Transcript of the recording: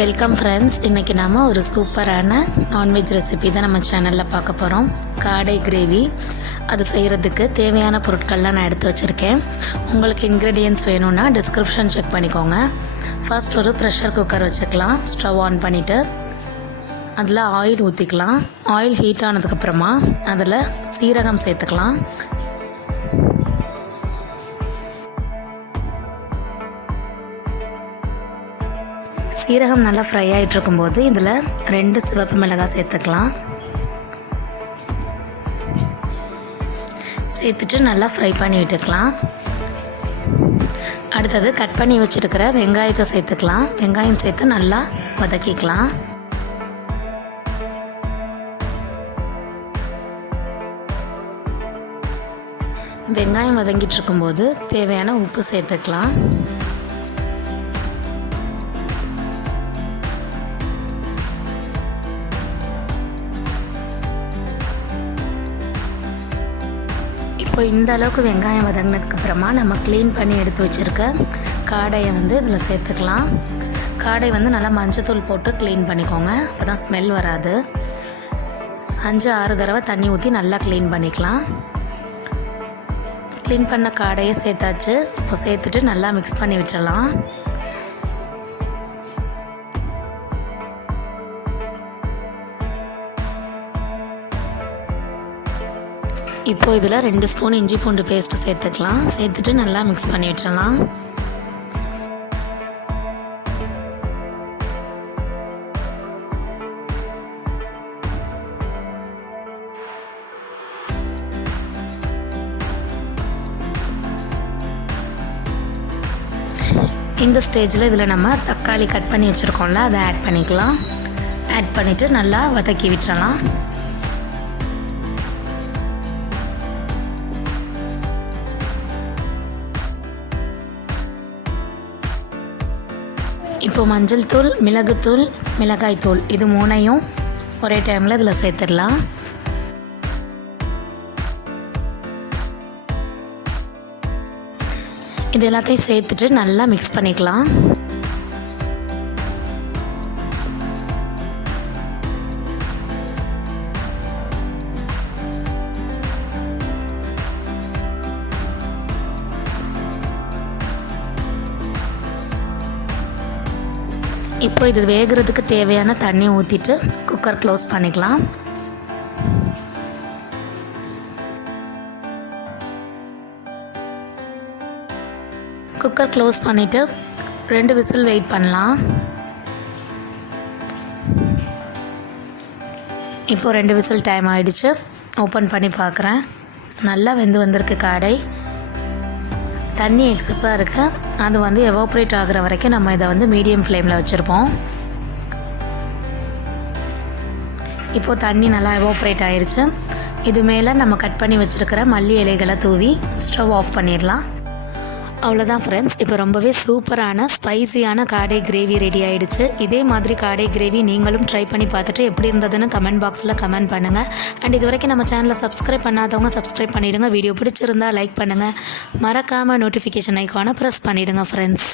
Welcome friends. இன்றைக்கி நம்ம ஒரு சூப்பரான நான்வெஜ் ரெசிபி தான் நம்ம சேனலில் பார்க்க போகிறோம். காடை கிரேவி. அது செய்கிறதுக்கு தேவையான பொருட்கள்லாம் நான் எடுத்து வச்சுருக்கேன். உங்களுக்கு இன்க்ரீடியன்ட்ஸ் வேணும்னா டிஸ்கிரிப்ஷன் செக் பண்ணிக்கோங்க. ஃபர்ஸ்ட் ஒரு ப்ரெஷர் குக்கர் வச்சுக்கலாம். ஸ்டவ் ஆன் பண்ணிவிட்டு அதில் ஆயில் ஊற்றிக்கலாம். ஆயில் ஹீட் ஆனதுக்கப்புறமா அதில் சீரகம் சேர்த்துக்கலாம். சீரகம் நல்லா ஃப்ரை ஆகிட்டு இருக்கும்போது இதில் 2 சிவப்பு மிளகாய் சேர்த்துக்கலாம். சேர்த்துட்டு நல்லா ஃப்ரை பண்ணி விட்டுக்கலாம். அடுத்தது கட் பண்ணி வச்சுருக்கிற வெங்காயத்தை சேர்த்துக்கலாம். வெங்காயம் சேர்த்து நல்லா வதக்கிக்கலாம். வெங்காயம் வதங்கிட்டு இருக்கும்போது தேவையான உப்பு சேர்த்துக்கலாம். இப்போ இந்த அளவுக்கு வெங்காயம் வதங்கினதுக்கப்புறமா நம்ம க்ளீன் பண்ணி எடுத்து வச்சுருக்க காடையை இதில் சேர்த்துக்கலாம். காடை நல்லா மஞ்சத்தூள் போட்டு க்ளீன் பண்ணிக்கோங்க. அப்போ தான் ஸ்மெல் வராது. 5-6 தடவை தண்ணி ஊற்றி நல்லா க்ளீன் பண்ணிக்கலாம். க்ளீன் பண்ண காடையை சேர்த்தாச்சு. இப்போ சேர்த்துட்டு நல்லா மிக்ஸ் பண்ணி விட்டுடலாம். இப்போ இதில் 2 ஸ்பூன் இஞ்சி பூண்டு பேஸ்ட்டு சேர்த்துக்கலாம். சேர்த்துட்டு நல்லா மிக்ஸ் பண்ணி விட்டுடலாம். இந்த ஸ்டேஜில் இதில் நம்ம தக்காளி கட் பண்ணி வச்சுருக்கோம்ல, அதை ஆட் பண்ணிக்கலாம். ஆட் பண்ணிவிட்டு நல்லா வதக்கி விட்டுறலாம். இப்போ மஞ்சள் தூள், மிளகுத்தூள், மிளகாய்த்தூள் இது 3ஐயும் ஒரே டைமில் இதில் சேர்த்துடலாம். இது எல்லாத்தையும் சேர்த்துட்டு நல்லா மிக்ஸ் பண்ணிக்கலாம். இப்போ இது வேகிறதுக்கு தேவையான தண்ணி ஊற்றிட்டு குக்கர் க்ளோஸ் பண்ணிக்கலாம். குக்கர் க்ளோஸ் பண்ணிவிட்டு 2 விசில் வெயிட் பண்ணலாம். இப்போ 2 விசில் டைம் ஆகிடுச்சு. ஓப்பன் பண்ணி பார்க்குறேன். நல்லா வெந்து வந்திருக்கு காடை. தண்ணி எக்ஸஸாக இருக்குது. அது எவாப்ரேட் ஆகிற வரைக்கும் நம்ம இதை மீடியம் ஃப்ளேமில் வச்சுருப்போம். இப்போது தண்ணி நல்லா எவாப்ரேட் ஆகிருச்சு. இது மேலே நம்ம கட் பண்ணி வச்சுருக்கிற மல்லி இலைகளை தூவி ஸ்டவ் ஆஃப் பண்ணிடலாம். அவ்வளோதான் ஃப்ரெண்ட்ஸ். இப்போ ரொம்பவே சூப்பரான ஸ்பைசியான காடை கிரேவி ரெடி ஆகிடுச்சு. இதே மாதிரி காடை கிரேவி நீங்களும் ட்ரை பண்ணி பார்த்துட்டு எப்படி இருந்ததுன்னு கமெண்ட் பாக்ஸில் கமெண்ட் பண்ணுங்கள். அண்ட் இது வரைக்கும் நம்ம சேனலை சப்ஸ்கிரைப் பண்ணாதவங்க சப்ஸ்கிரைப் பண்ணிவிடுங்க. வீடியோ பிடிச்சிருந்தால் லைக் பண்ணுங்கள். மறக்காமல் நோட்டிஃபிகேஷன் ஐக்கானை ப்ரெஸ் பண்ணிவிடுங்க ஃப்ரெண்ட்ஸ்.